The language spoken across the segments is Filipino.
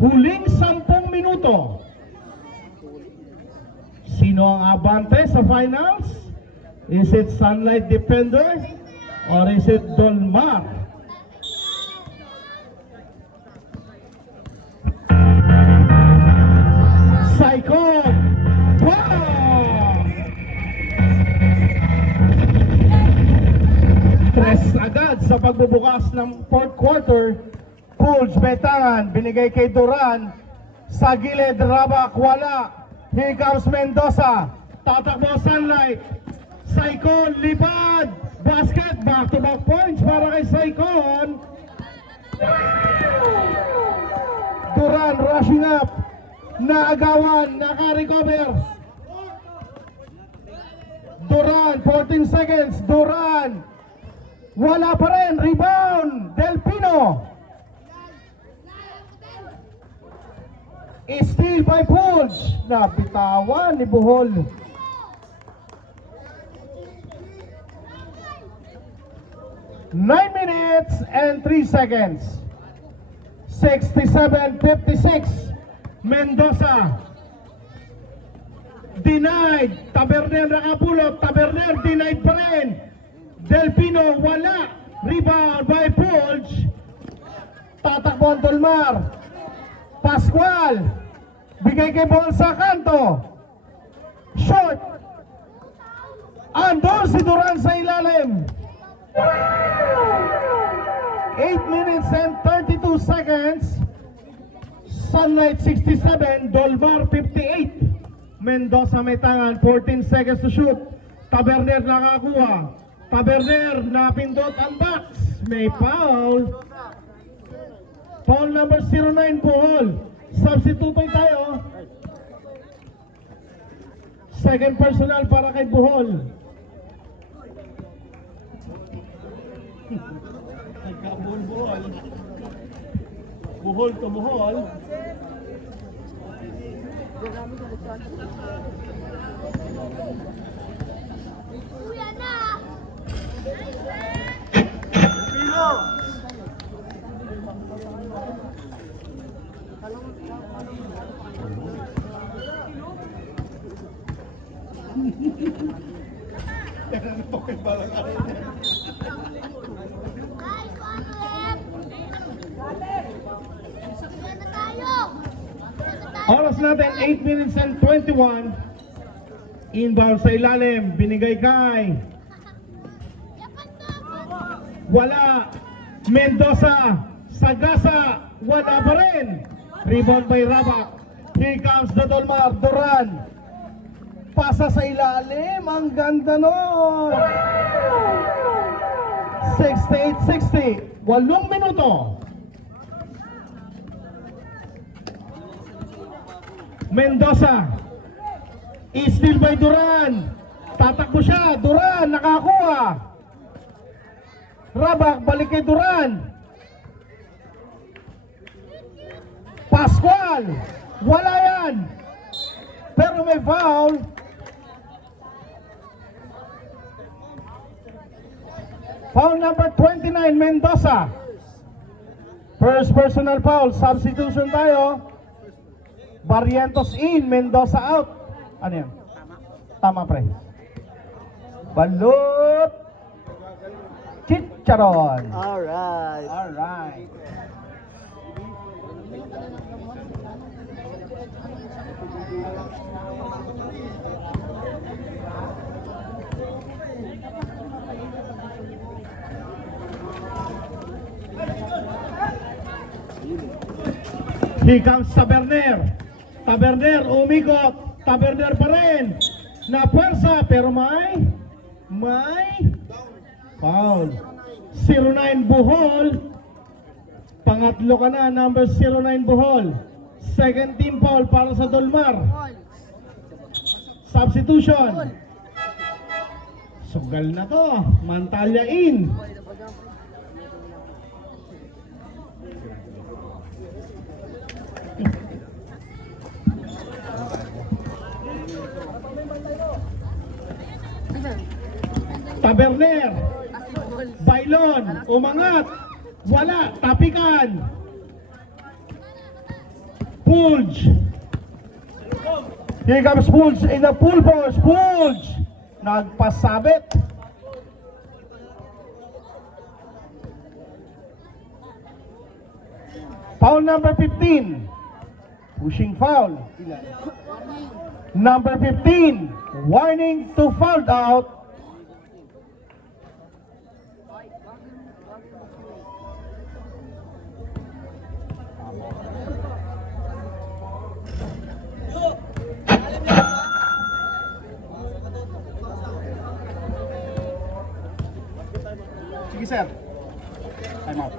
Huling 10 minuto. Sino ang abante sa finals? Is it Sunlight Defender or is it Dolmar? Psycho! Wow! Tres agad sa pagbubukas ng fourth quarter. Pulls, betangan, binigay kay Duran. Sa gilid, Rabak, wala. Here comes Mendoza. Tatakbo Sunlight. Saicon, lipad. Basket, back-to-back points para kay Saicon. Duran rushing up. Naagawan, naka-recover. Duran, 14 seconds. Duran. Wala pa rin. Rebound. Delpino. Steal by Pulls. Napitawan ni Bohol. Nine minutes and 3 seconds. 67-56. Mendoza. Denied. Taberner nakapulot. Taberner denied pa rin. Delpino wala. Rebound by Pulls. Tatakbo ang Dolmar. Pascual. Bigay kay Bohol sa kanto. Short. Andor si Duran sa ilalim. 8 minutes and 32 seconds. Sunlight 67, Dolmar 58. Mendoza may tangan, 14 seconds to shoot. Taberner nakakuha. Taberner napindot ang box. May foul. Foul number 09, Bohol. Substitutoy tayo. Second personal para kay Bohol. Nagkabuhol-buhol. Bohol to Bohol. Kuya na! Oras natin 8 minutes and 21. Inbound sa ilalim, binigay kay wala. Mendoza, Sagasa, wala pa rin. Rebound by Rabak. Here comes the Dolmar. Duran. Pasa sa ilalim, ang ganda nun. 68-60. 8 minuto. Mendoza. Steal by Duran. Tatakbo siya. Duran nakakuha. Rabak balik kay Duran. Pascual. Wala yan. Pero may foul. Foul number 29, Mendoza. First personal foul. Substitution tayo. Barrientos in, Mendoza out. Ano yan? Tama pre. Balut. Chicharon. Alright. Alright. Here comes Taberner. Taberner umikot. Taberner pa rin. Na puwersa pero may foul. 09 Bohol. Pangatlo ka na, number 09 Bohol. Second team foul para sa Dolmar. Substitution. Sugal na to. Mantalya in. Taberner. Bailon. Umangat. Wala. Tapikan. Pulge. Here comes Pulge in the full force. Pulge. Nagpasabit. Foul number 15. Pushing foul. Number 15. Warning to foul out. Sige sir. Time out.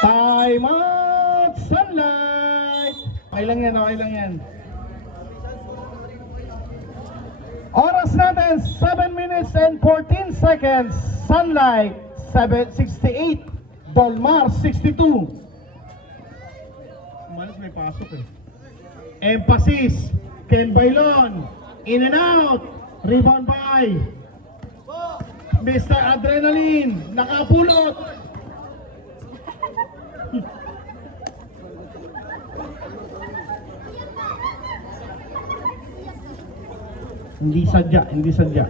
Time out, Sunlight. Okay lang yan, okay lang yan. Oras natin, 7 minutes and 14 seconds. Sunlight, 7:68. Dolmar, 62. Malas may pasok eh. Emphasis, Ken Bailon. In and out. Rebound by Mr. Adrenaline. Nakapulot. Hindi sadya, hindi sadya.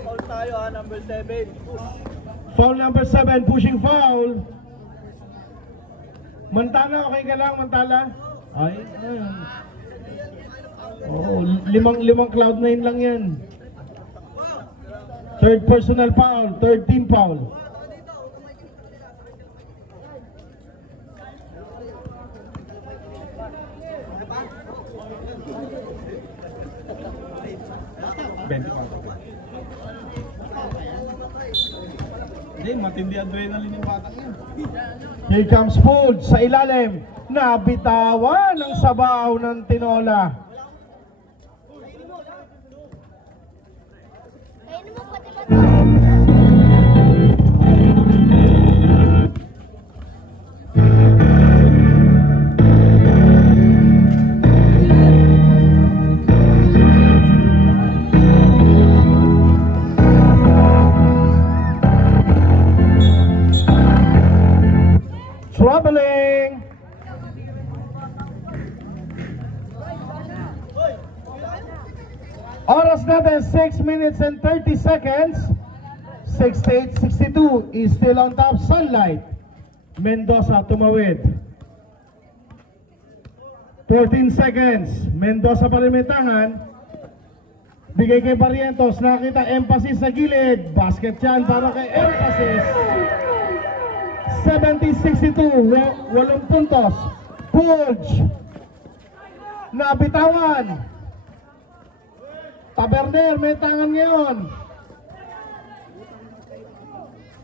Foul tayo number 7. Foul number 7, pushing foul. Mantala, okay ka lang, Mantala? Ay, oo, limang Cloud9 lang yan. Third personal foul, third team foul. Hindi, matindi adrenaline yung batang yan. Here comes Pulge sa ilalim. Nabitawan ng sabaw ng tinola. Kainin mo pati ba? Troubling. Oras natin 6 minutes and 30 seconds. 68-62 is still on top. Sunlight. Mendoza tumawid. 14 seconds. Mendoza pa rin may tangan. Bigay kay Barrientos. Nakita emphasis sa gilid. Basket yan para kay emphasis. 70-62, 8 puntos. Pulge. Nabitawan. Taberner, may tangan ngayon.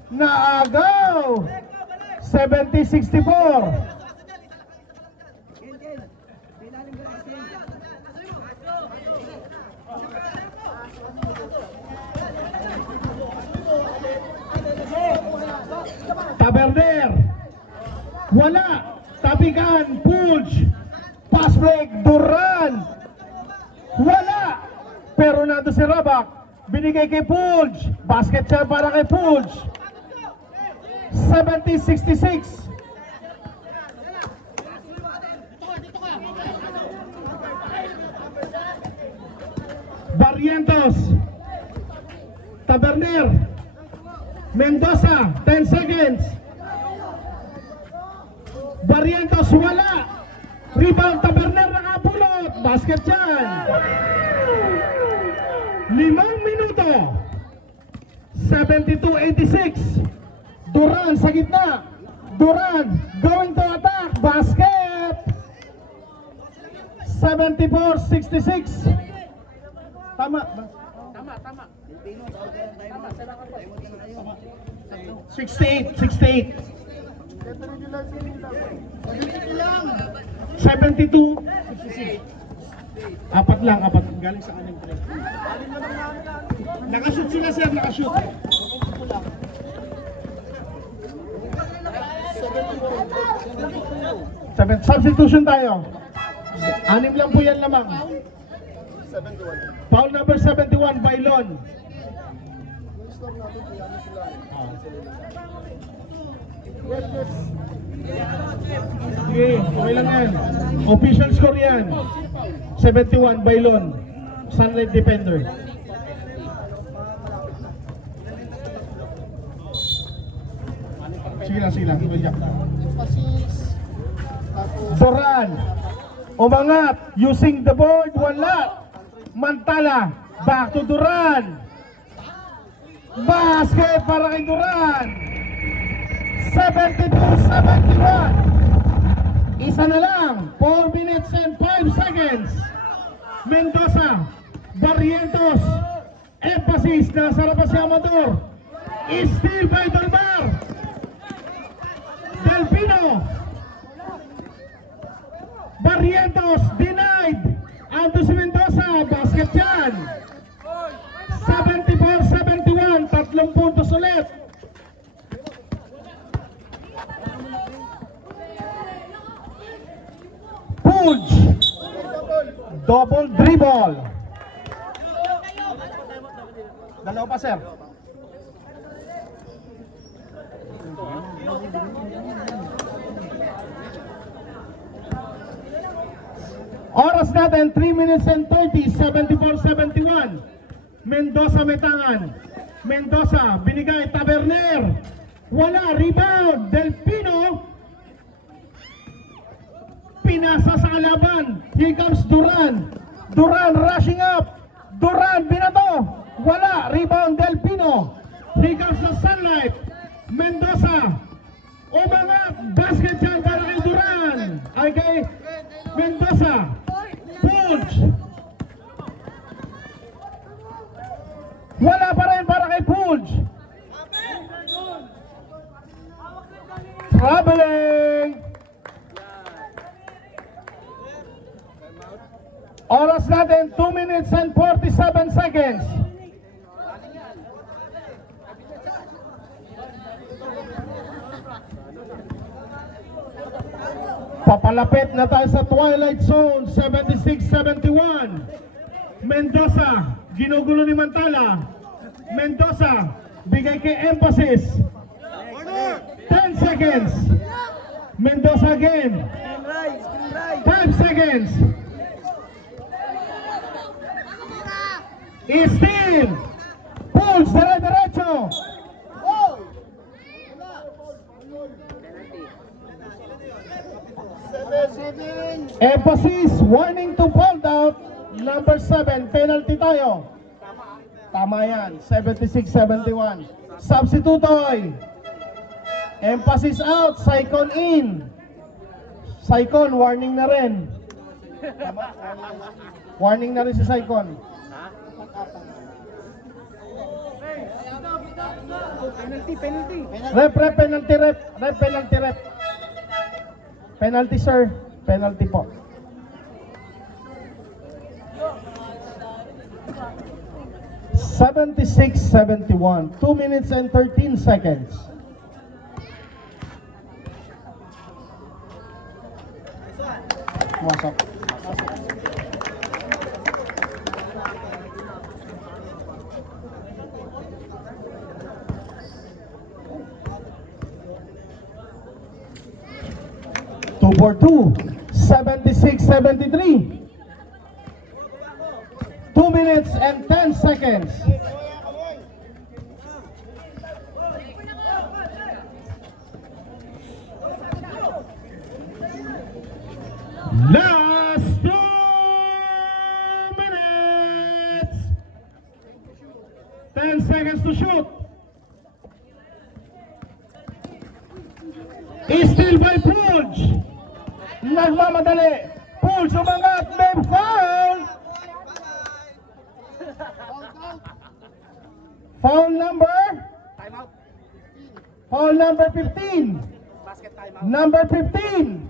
Naagaw. 70-64. Taberner. Wala. Tabigan. Pulge. Pass break. Duran. Wala. Pero nando si Rabak. Binigay kay Pulge. Basket siya para kay Pulge. 70-66. Barrientos. Taberner. Mendoza, 10 seconds. Barrientos, wala. Rebound, Taberner, nakapulot. Basket yan. 5 minuto. 72-86. Duran sa gitna. Duran, going to attack. Basket. 74-66. Tama. 68. 72-66. Apat. Galing sa kanin. Nakashoot sila sir, nakashoot. Substitution tayo. 6 lang po yan lamang. Foul number 71, Bailon. Sige, okay lang yan. Official score yan. 71, Bailon. Sunlight Defender. Sige lang. Duran. Umangat. Using the board. Wala. Mantala. Back to Duran. Basket para kay Duran. 72-71. Isa na lang. 4 minutes and 5 seconds. Mendoza. Barrientos. Emphasis. Nasa harapan si Amador. Steal by Dolmar. Delpino. Barrientos. Denied. Ando si Mendoza. Basket yan. 74-71. 3 puntos ulit. Pulj. Double dribble. Dalawa pa, sir. Oras natin, 3 minutes and 30, 74-71. Mendoza metangan. Mendoza, binigay, Taberner. Wala, rebound. Delpino. Pinasa sa kalaban. Here comes Duran. Duran rushing up. Duran, binato. Wala, rebound Delpino. Here comes the Sunlight. Mendoza. Umangat. Basket yan para kay Duran. Okay. Mendoza. Pulj. Wala pa rin para kay Pulj. Traveling. Oras natin 2 minutes and 47 seconds. Papalapit na tayo sa twilight zone. 76-71. Mendoza, ginugulo ni Mantala. Mendoza, bigay kay Emphasis. 10 seconds. Mendoza again. 5 seconds. Steal. Pulls, derecho. Emphasis, warning to foul out. Number 7, penalty tayo. Tama yan, 76-71. Substitutoy. Emphasis out, Saicon in. Saicon, warning na rin. Warning na rin si Saicon. Penalty. Rep, penalty. Penalty, sir. Penalty po. (76-71). 2 minutes and 13 seconds. Masok. For 2, 76-73. 2 minutes and 10 seconds. Last 2 minutes. 10 seconds to shoot. Steal by Pulj. Nagmamadali. Pulj umangat. May foul. Foul number 15. Number 15.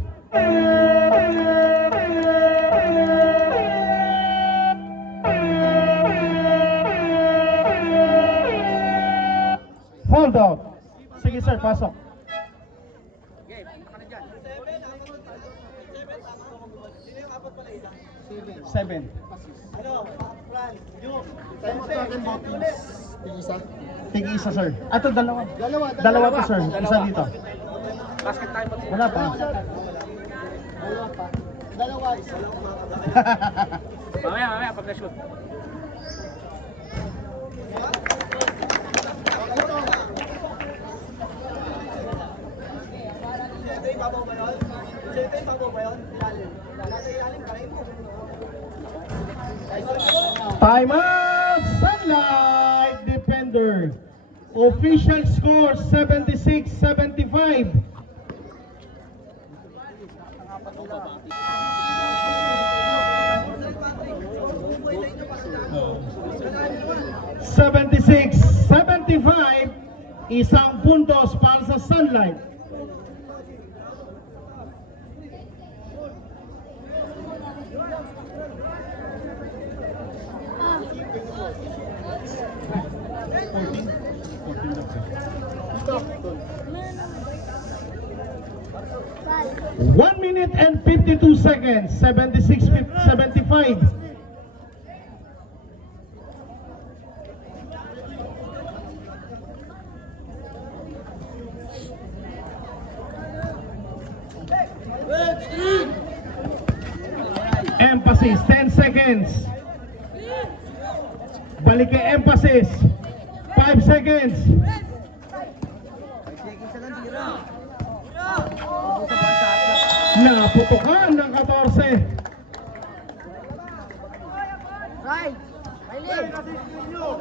Fouled out. Sige sir, pasok. 7. Tig-isa sir. Ato dalawa. Dalawa to sir. Isa dito. Basket time pa. Wala pa. Dalawa. Mamaya, pag na-shoot. Time out! Sunlight Defender. Official score 76-75. (76-75), isang puntos para sa Sunlight. Sal. 1 minute and 52 seconds, 76-75. Emphasis, 10 seconds. Balik kay emphasis. 5 seconds. Naputukan ng 14. Right.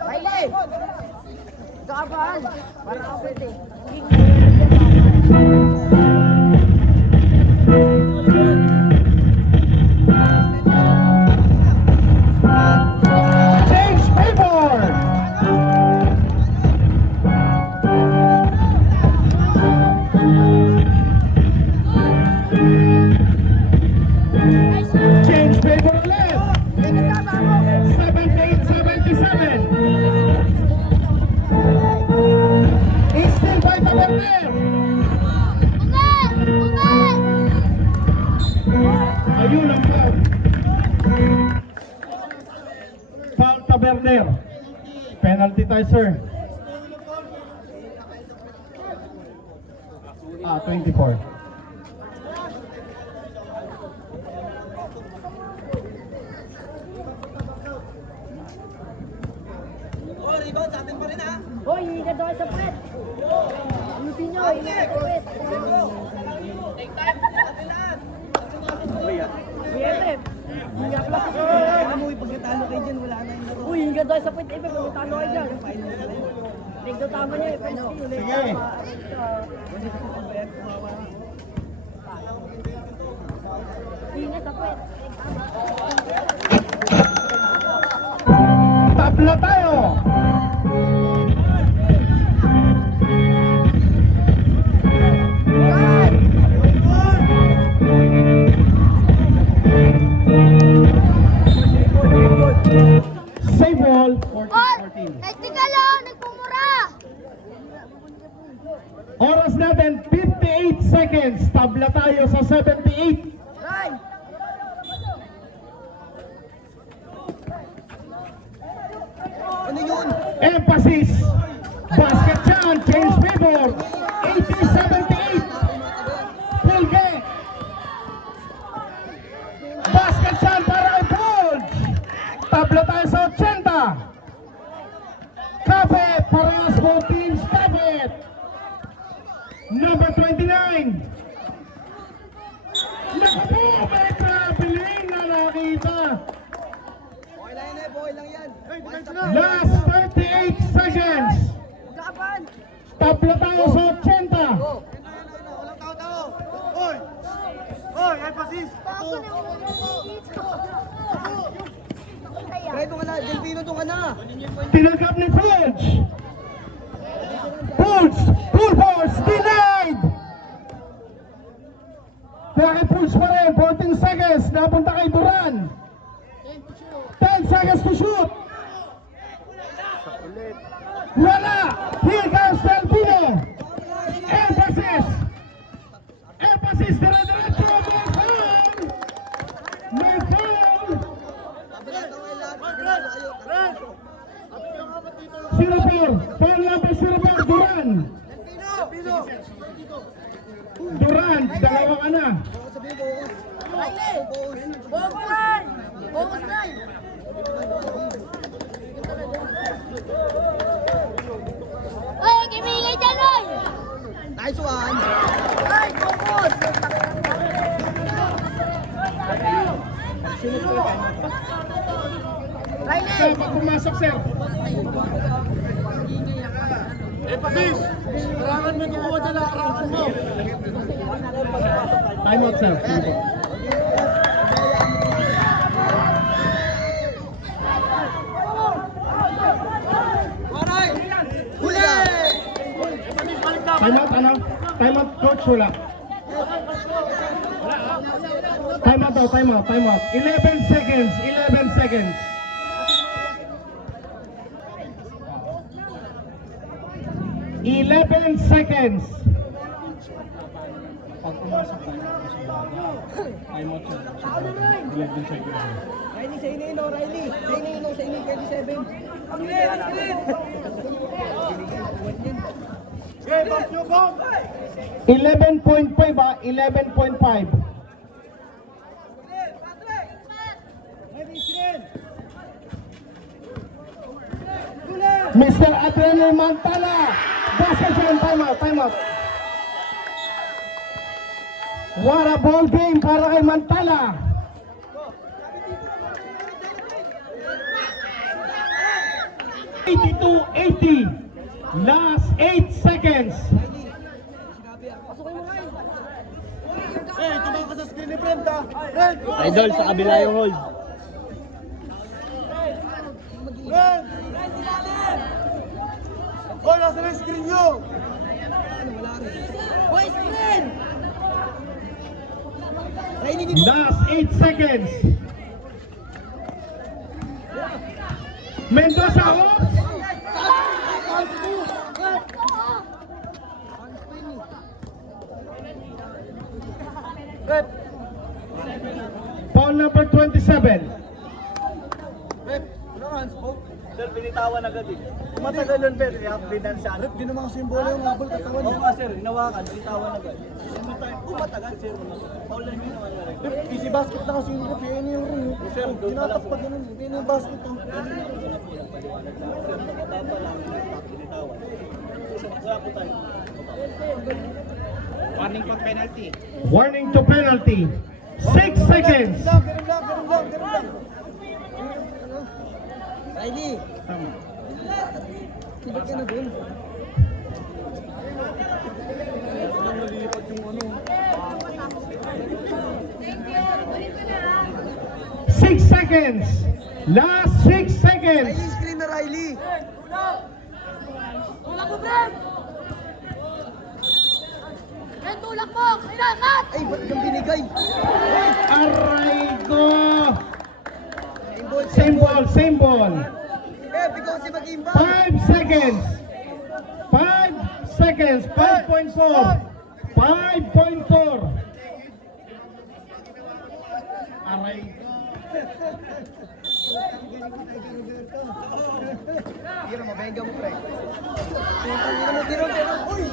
Riley. Gabaan. Para ka pwede. Change paper. Change paper ulit. 78-77. Still by Taberner. Ayun ang foul. Foul Taberner. Penalty tayo, sir. 24. Hoy, hindi ka daw sa pwet. Ayusin nyo, hindi ka sa pwet. BFF. Hindi nga pala sa pwet. Alam mo, pagkatalo kayo dyan, wala na yung laro. Uy, hindi ka daw sa pwet. Ibe, pagkatalo kayo dyan. Tigdo tama niya eh. Sige. Hindi nga sa pwet. Tabla tayo. Save ball. All! 14-14. Tactical oh! Nagpumura! Oras natin 58 seconds. Tabla tayo sa 78. Right! Ano yun? Emphasis. Basket dyan. Change favor. 80-78. Pulge. Basket dyan para kay Bulge. Tabla tayo sa 80. Kapit. Parehas mo teams. Kapit. Number 29. Naku, may traveling na nakita. Okay lang yan eh, okay lang yan. Last 38 seconds. Laban! Tabla tayo sa 80. Walang tao-tao. Oy! Oy, emphasis! Bago na yung dito. Kaya. Pre, doon ka na. Delfino, doon ka na. Tinanggap ni Pulge. Pulge! Full force! Denied! Kaya kay Pulge pa rin. 14 seconds. Napunta kay Duran. 10 seconds to shoot. Wala! Here comes Delfino. Emphasis! Emphasis! Dire-diretso! May foul! May foul! Sirapor! Foul number Sirapor! Duran! seconds. Dalawa ka na. Focus, sabi mo, focus. Riley! Focus. Focus line! Focus line! Ay, kimingay dyan, Roy! Nice one. Ay, focus! Riley! Sir, pag pumasok, sir. Pasis! Kailangan mo kukuha dyan ang karangkong mo. Time out, sir. Time out. Huli! Time out, ano? Time out, coach, wala. Time out daw, time out, time out. 11 seconds, 11 seconds. Eleven seconds. Pag pumasok tayo sa baga, time out siya. 11 seconds. Riley, sa inino, Riley. Sa inino, sa inino, 27. Okay, boss nyo, boss! 11.5 ba? 11.5. Mr. Adriano Mantala. Basket yan, time out, time out. What a ball game para kay Mantala. $82.80. Last 8 seconds. Hey, tumama ka sa screen ni Brent, ha? Brent! Idol, sa kabila yung hold. Brent! Hoy, nasa na yung screen nyo! Boy, sprint! Riley, dito! Last 8 seconds. Mendoza off. Brent! Foul number 27. Brent! Wala ka, hands-poke? Sir, binitawan agad eh. Matagal yun, pero i-update na siya. Brent, di naman kasi yung bola yung habol katawan. Oo nga, sir, hinawakan, binitawan agad. Matagal, sir. Foul lang yun naman. Brent, easy basket na kasi yung rep, yan yung ring. Sir, doon pala Ginatak po. pa ganun, hindi na yung basket, oh. Sir, nakababa lang, binitawan. Wala po tayo. Warning for penalty. Warning to penalty. 6 seconds. Ganun lang. Riley! Sibig ka na dun. Nang nalipat yung ano. 6 seconds. Last 6 seconds. Riley, screen na Riley! Tulak mo, Brent! Brent, tulak mo! Kailangan! Ay, ba't kang binigay? Aray ko. Same ball, Same ball. Eh, because si mag-imba. 5 seconds. 5 seconds. 5.4. 5.4. Aray ko. Tira mo, benga mo, pre. Tira mo, uy!